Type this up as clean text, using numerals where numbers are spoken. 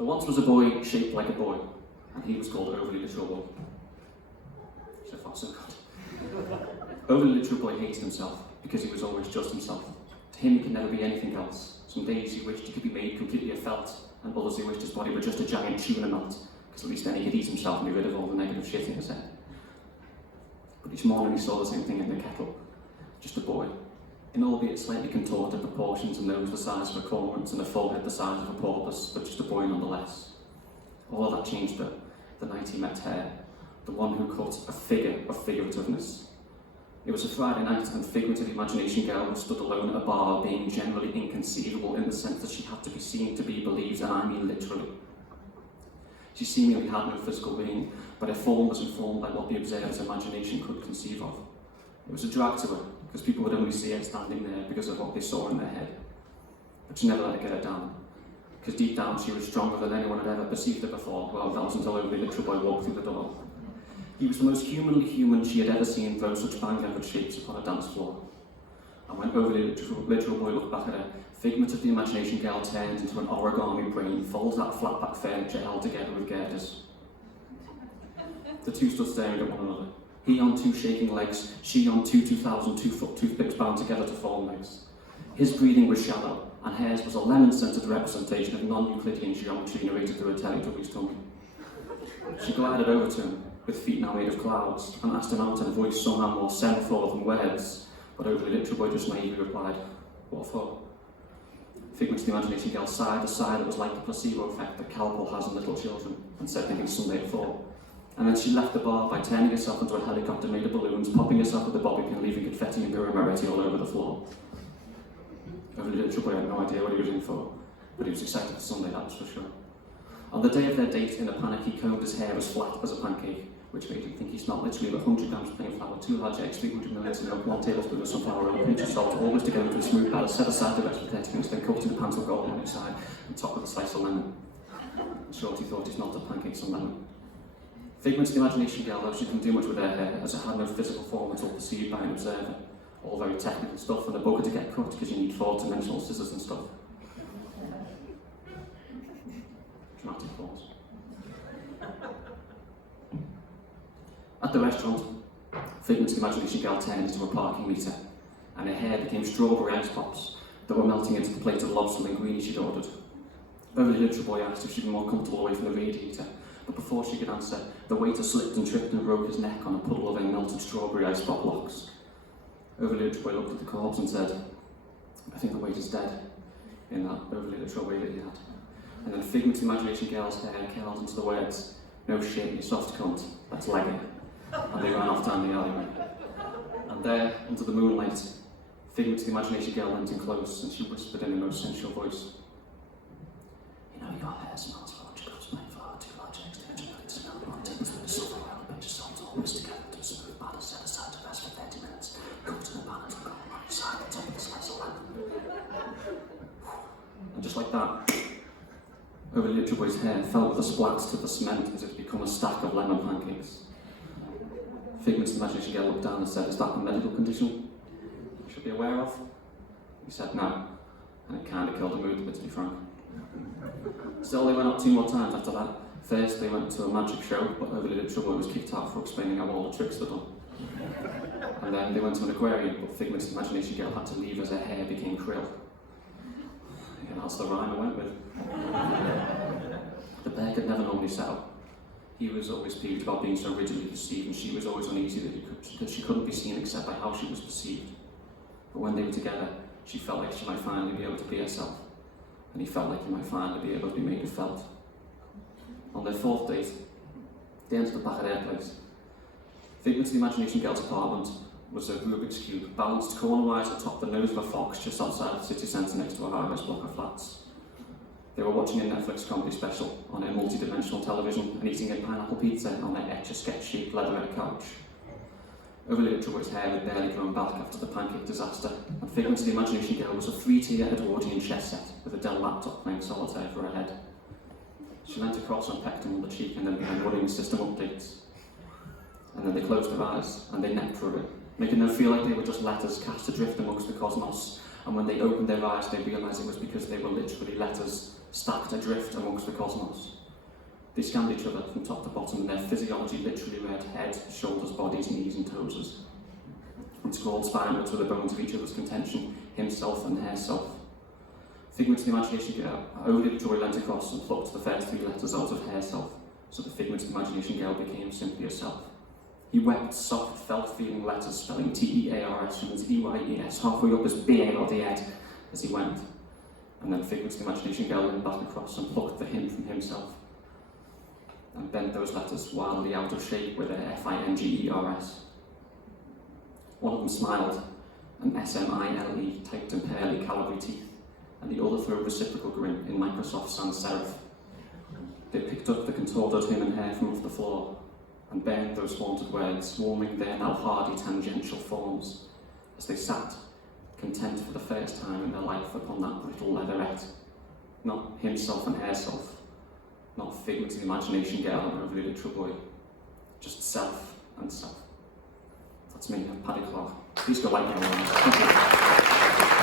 There once was a boy shaped like a boy, and he was called Overly Literal Boy. So far, so good. Overly Literal Boy hated himself because he was always just himself. To him, he could never be anything else. Some days he wished he could be made completely of felt, and others he wished his body were just a giant tuna melt, because at least then he could eat himself and be rid of all the negative shit in his head. But each morning he saw the same thing in the kettle, just a boy, in albeit slightly contorted proportions, a nose the size of a cormorant and a forehead the size of a porpoise, but just a boy nonetheless. All of that changed though, the night he met her, the one who cut a figure of figurativeness. It was a Friday night, and Figment, the imagination girl, who stood alone at a bar, being generally inconceivable in the sense that she had to be seen to be believed, and I mean literally. She seemingly had no physical being, but her form was informed by what the observer's imagination could conceive of. It was a drag to her, because people would only see her standing there because of what they saw in their head. But she never let it get her down, because deep down she was stronger than anyone had ever perceived her before. Well, that was until Overly Literal Boy walked through the door. He was the most humanly human she had ever seen throw such bang-legged shapes upon a dance floor. And when Overly Literal Boy looked back at her, Figment of the imagination girl turned into an origami brain, full of that flat-back furniture held together with girders. The two stood staring at one another. He on two shaking legs, she on two 2,002-foot toothpicks bound together to form legs. His breathing was shallow, and hers was a lemon-scented representation of non-Euclidean geometry narrated through a Teletubby's tummy. She glided over to him, with feet now made of clouds, and asked him out in a voice somehow more semaphore than words, but Overly Literal Boy just naively replied, "What for?" Figment of the imagination girl sighed a sigh that was like the placebo effect that Calpol has on little children, and said thinking Sunday at 4. And then she left the bar by turning herself into a helicopter made of balloons, popping herself with a bobby pin, leaving confetti and Moretti all over the floor. Overly Literal Boy had no idea what he was in for, but he was excited for Sunday, that was for sure. On the day of their date, in a panic, he combed his hair as flat as a pancake, which made him think he smelled literally 100 grams plain flour, 2 large eggs, 300 milliliters of milk, 1 tablespoon of sunflower oil, a pinch of salt, all mixed together into a smooth batter, set aside the rest for 30 minutes, then cooked in a pan till golden on each side, and topped with a slice of lemon. Shorty thought he's not a pancakes and lemon. Figment's the imagination girl, though she didn't do much with her hair, as it had no physical form until perceived by an observer. All very technical stuff, and a bugger to get cut because you need 4-dimensional scissors and stuff. Dramatic pause. At the restaurant, Figment's the imagination girl turned into a parking meter, and her hair became strawberry ice pops that were melting into the plate of lobster linguine she'd ordered. Overly Literal Boy asked if she'd be more comfortable away from the radiator, but before she could answer, the waiter slipped and tripped and broke his neck on a puddle of her melted strawberry ice pop locks. Overly Literal Boy looked at the corpse and said, "I think the waiter's dead," in that overly literal way that he had. And then Figment's imagination girl's hair curled into the words, "No shit, you soft cunt, let's leg it." And they ran off down the alleyway. And there, under the moonlight, Figment's the imagination girl went in close, and she whispered in a most sensual voice, "You know, your hair smells logical, it's made for 2 large eggs, 200 milliliters of milk, 1 tablespoon of sulfur oil, a pinch of salt, all mixed together into a smooth batter, set aside to rest for 30 minutes, cooked in a pan until golden on each side, and top with a slice of lemon." And just like that, Overly Literal Boy's hair fell with a splat to the cement as if it had become a stack of lemon pancakes. Figment's imagination girl looked down and said, "Is that a medical condition I should be aware of?" He said no, and it kind of killed the mood a bit, to be frank. Still, they went out 2 more times after that. First, they went to a magic show, but Overly Literal Boy was kicked out for explaining how all the tricks were done. And then they went to an aquarium, but Figment's imagination girl had to leave as her hair became krill. Yeah, that's the rhyme I went with. The bear could never normally settle. He was always peeved about being so rigidly perceived, and she was always uneasy that she couldn't be seen except by how she was perceived. But when they were together, she felt like she might finally be able to be herself, and he felt like he might finally be able to be made of felt. On their 4th date, they entered the back of their place. Figment's the imagination girl's apartment was a Rubik's Cube, balanced cornerwise atop the nose of a fox just outside the city centre next to a high-rise block of flats. They were watching a Netflix comedy special on a multi-dimensional television and eating a pineapple pizza on their etch-a-sketch-shaped leatherette couch. Overly Literal Boy's hair had barely grown back after the pancake disaster, and Figment the imagination girl was a 3-tier Edwardian chess set with a Dell laptop playing solitaire for her head. She leant across and pecked him on the cheek and then began running system updates. And then they closed their eyes and they napped for a bit, making them feel like they were just letters cast adrift amongst the cosmos, and when they opened their eyes they realised it was because they were literally letters stacked adrift amongst the cosmos. They scanned each other from top to bottom, and their physiology literally read head, shoulders, bodies, knees and toes, and scrawled spinelets with the bones of each other's contention, himself and herself. Figment's imagination girl owed joy leant across and plucked the first 3 letters out of herself, so the Figment's imagination girl became simply herself. He wept soft, felt-feeling letters spelling T-E-A-R-S from his E-Y-E-S halfway up his beard or the head as he went. And then Figment's imagination girl leaned back across and plucked the him from himself, and bent those letters wildly out of shape with their F-I-N-G-E-R-S. One of them smiled, an S-M-I-L-E typed in pearly calibre teeth, and the other threw a reciprocal grin in Microsoft sans serif. They picked up the contorted him and her from off the floor, and burned those haunted words, warming their now hardy tangential forms, as they sat, content for the first time in their life upon that brittle leatherette. Not himself and herself, not Figment's imagination girl and overly literal boy, just self and self. That's me, Paddy Clarke. Please go like me. Thank you.